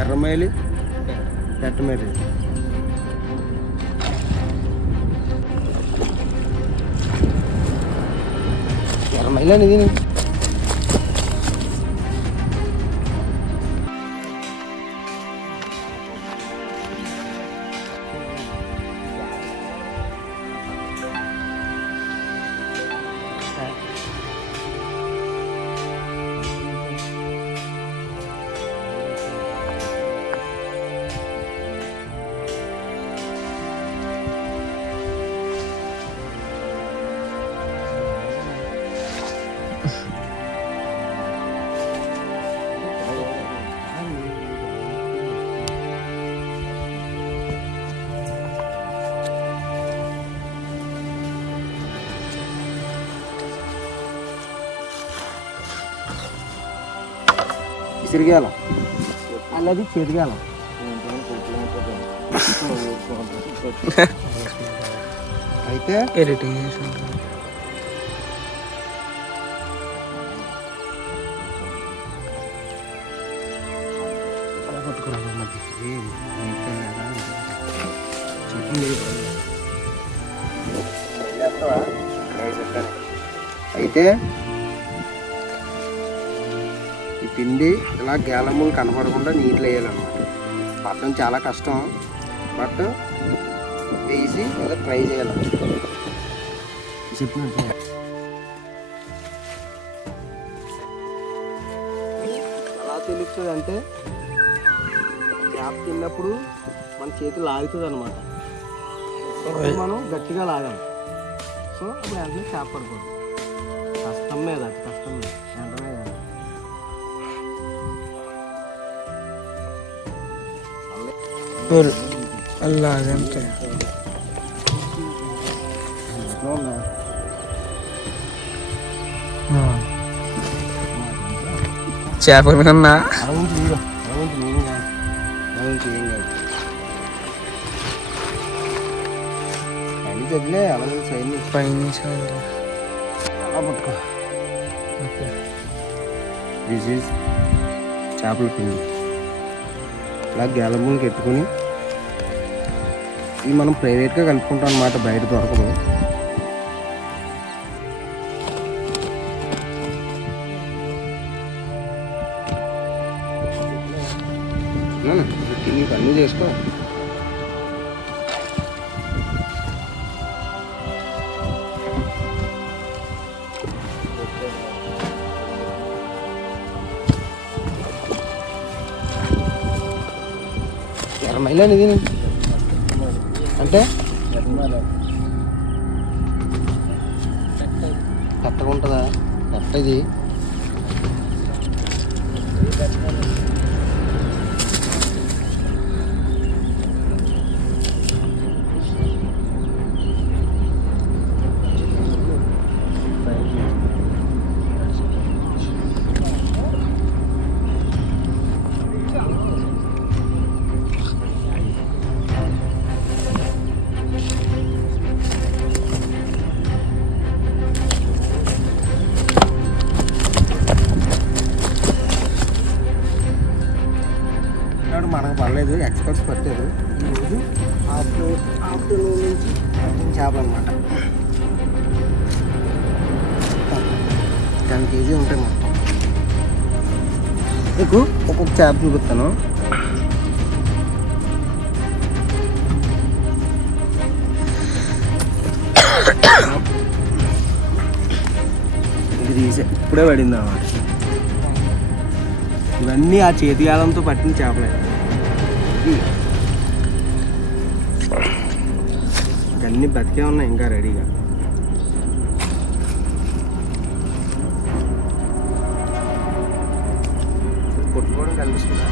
ఎర్రమైలు ఎట్టమైలు ఎర్రమైలు అనేది విసిరిగాలం అలాది చేతిగాలం అయితే అయితే ఈ పిండి ఇలా గేలములు కనపడకుండా నీళ్ళు వేయాలన్నమాట. పట్టడం చాలా కష్టం, బట్ వేసి ఇలా ట్రై చేయాలన్నమాట. చెప్పినట్టు ఎలా తెలుస్తుంది అంటే చేప తిన్నప్పుడు మన చేతి లాగుతుంది అనమాట. మనం గట్టిగా లాగాలి. సో అప్పుడు వెంటనే చేప పడుకోండి. కష్టం మీద అది కష్టం మీద వెంటనే అలాగంటే చేపల కన్నా తగిలే అలాగే పైన అలా పట్టుకో. దిస్ ఈజ్ చేపల పిండి. ఇలా గేలమూలకి ఎత్తుకొని ఇది మనం ప్రైవేట్గా కలుపుకుంటాం అన్నమాట, బయట దొరకదు. నీకు అన్నీ చేసుకో. ఎర్రమైలు అనేది అంటే కట్టగా ఉంటుందా? కట్ట ఇది మనకు పర్లేదు, ఎక్స్పర్ట్స్ పట్టారు. ఈరోజు ఆఫ్టర్నూన్ నుంచి చేప అనమాట. 10 kg ఉంటాయి మొత్తం. మీకు ఒక్కొక్క చేప చూపిస్తాను. ఇది తీసే ఇప్పుడే పడింది అన్నమాట. ఇవన్నీ ఆ చేతిగాలంతో పట్టిన చేపలే. ఇవన్నీ బతికే ఉన్నాయి ఇంకా రెడీగా. కొట్టుకోవడం కనిపిస్తుందా?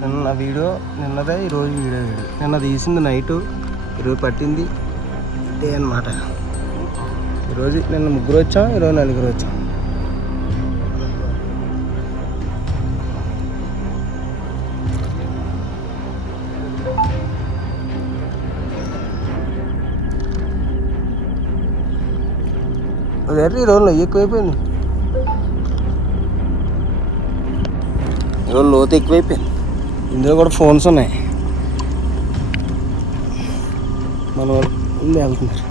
నిన్న వీడియో నిన్నదే, ఈరోజు వీడియో నిన్న తీసింది నైటు, ఈరోజు పట్టింది డే అన్నమాట. ఈరోజు నిన్న 3 వచ్చాం, ఈరోజు 4 వచ్చాం. రేట్లు ఈరోజు నెయ్యి ఎక్కువైపోయింది, ఈరోజు లోతు ఎక్కువైపోయింది. ఇందులో కూడా ఫోన్స్ ఉన్నాయి, మన వాళ్ళు వెళ్తున్నారు.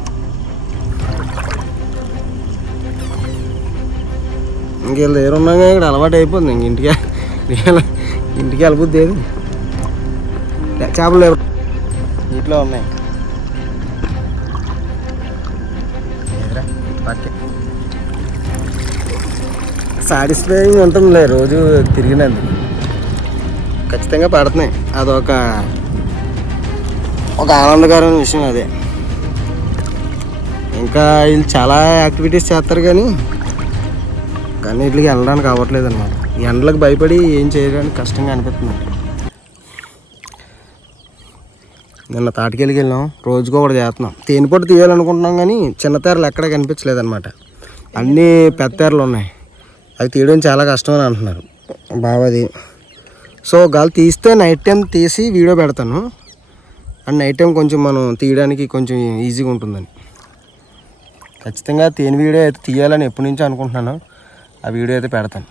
ఇంకెళ్ళి దగ్గర ఉన్నాగా ఇక్కడ అలవాటు అయిపోతుంది. ఇంక ఇంటికి వెళ్ళబుద్ది ఏది. చేపలు లేవు నీటిలో ఉన్నాయి. సాటిస్ఫైయింగ్ ఉంటుందిలే రోజు తిరిగినందుకు. ఖచ్చితంగా పడుతున్నాయి, అదొక ఆనందకరమైన విషయం అదే. ఇంకా వీళ్ళు చాలా యాక్టివిటీస్ చేస్తారు కానీ వీటికి వెళ్ళడానికి అవ్వట్లేదు అనమాట. ఎండలకు భయపడి ఏం చేయడానికి కష్టంగా అనిపిస్తుంది. నిన్న తాటికెళ్ళకి వెళ్ళాం, రోజుకో ఒకటి చేస్తున్నాం. తేనెపొట్టు తీయాలనుకుంటున్నాం కానీ చిన్న తేరలు ఎక్కడ కనిపించలేదు అనమాట. అన్నీ పెద్ద తేరలు ఉన్నాయి, అవి తీయడం చాలా కష్టం అని అంటున్నారు బావది. సో గాలి తీస్తే నైట్ టైం తీసి వీడియో పెడతాను, అండ్ నైట్ టైం కొంచెం మనం తీయడానికి కొంచెం ఈజీగా ఉంటుందని. ఖచ్చితంగా తేనె వీడియో అయితే తీయాలని ఎప్పటి నుంచో అనుకుంటున్నాను. ఆ వీడియో అయితే పెడతాను.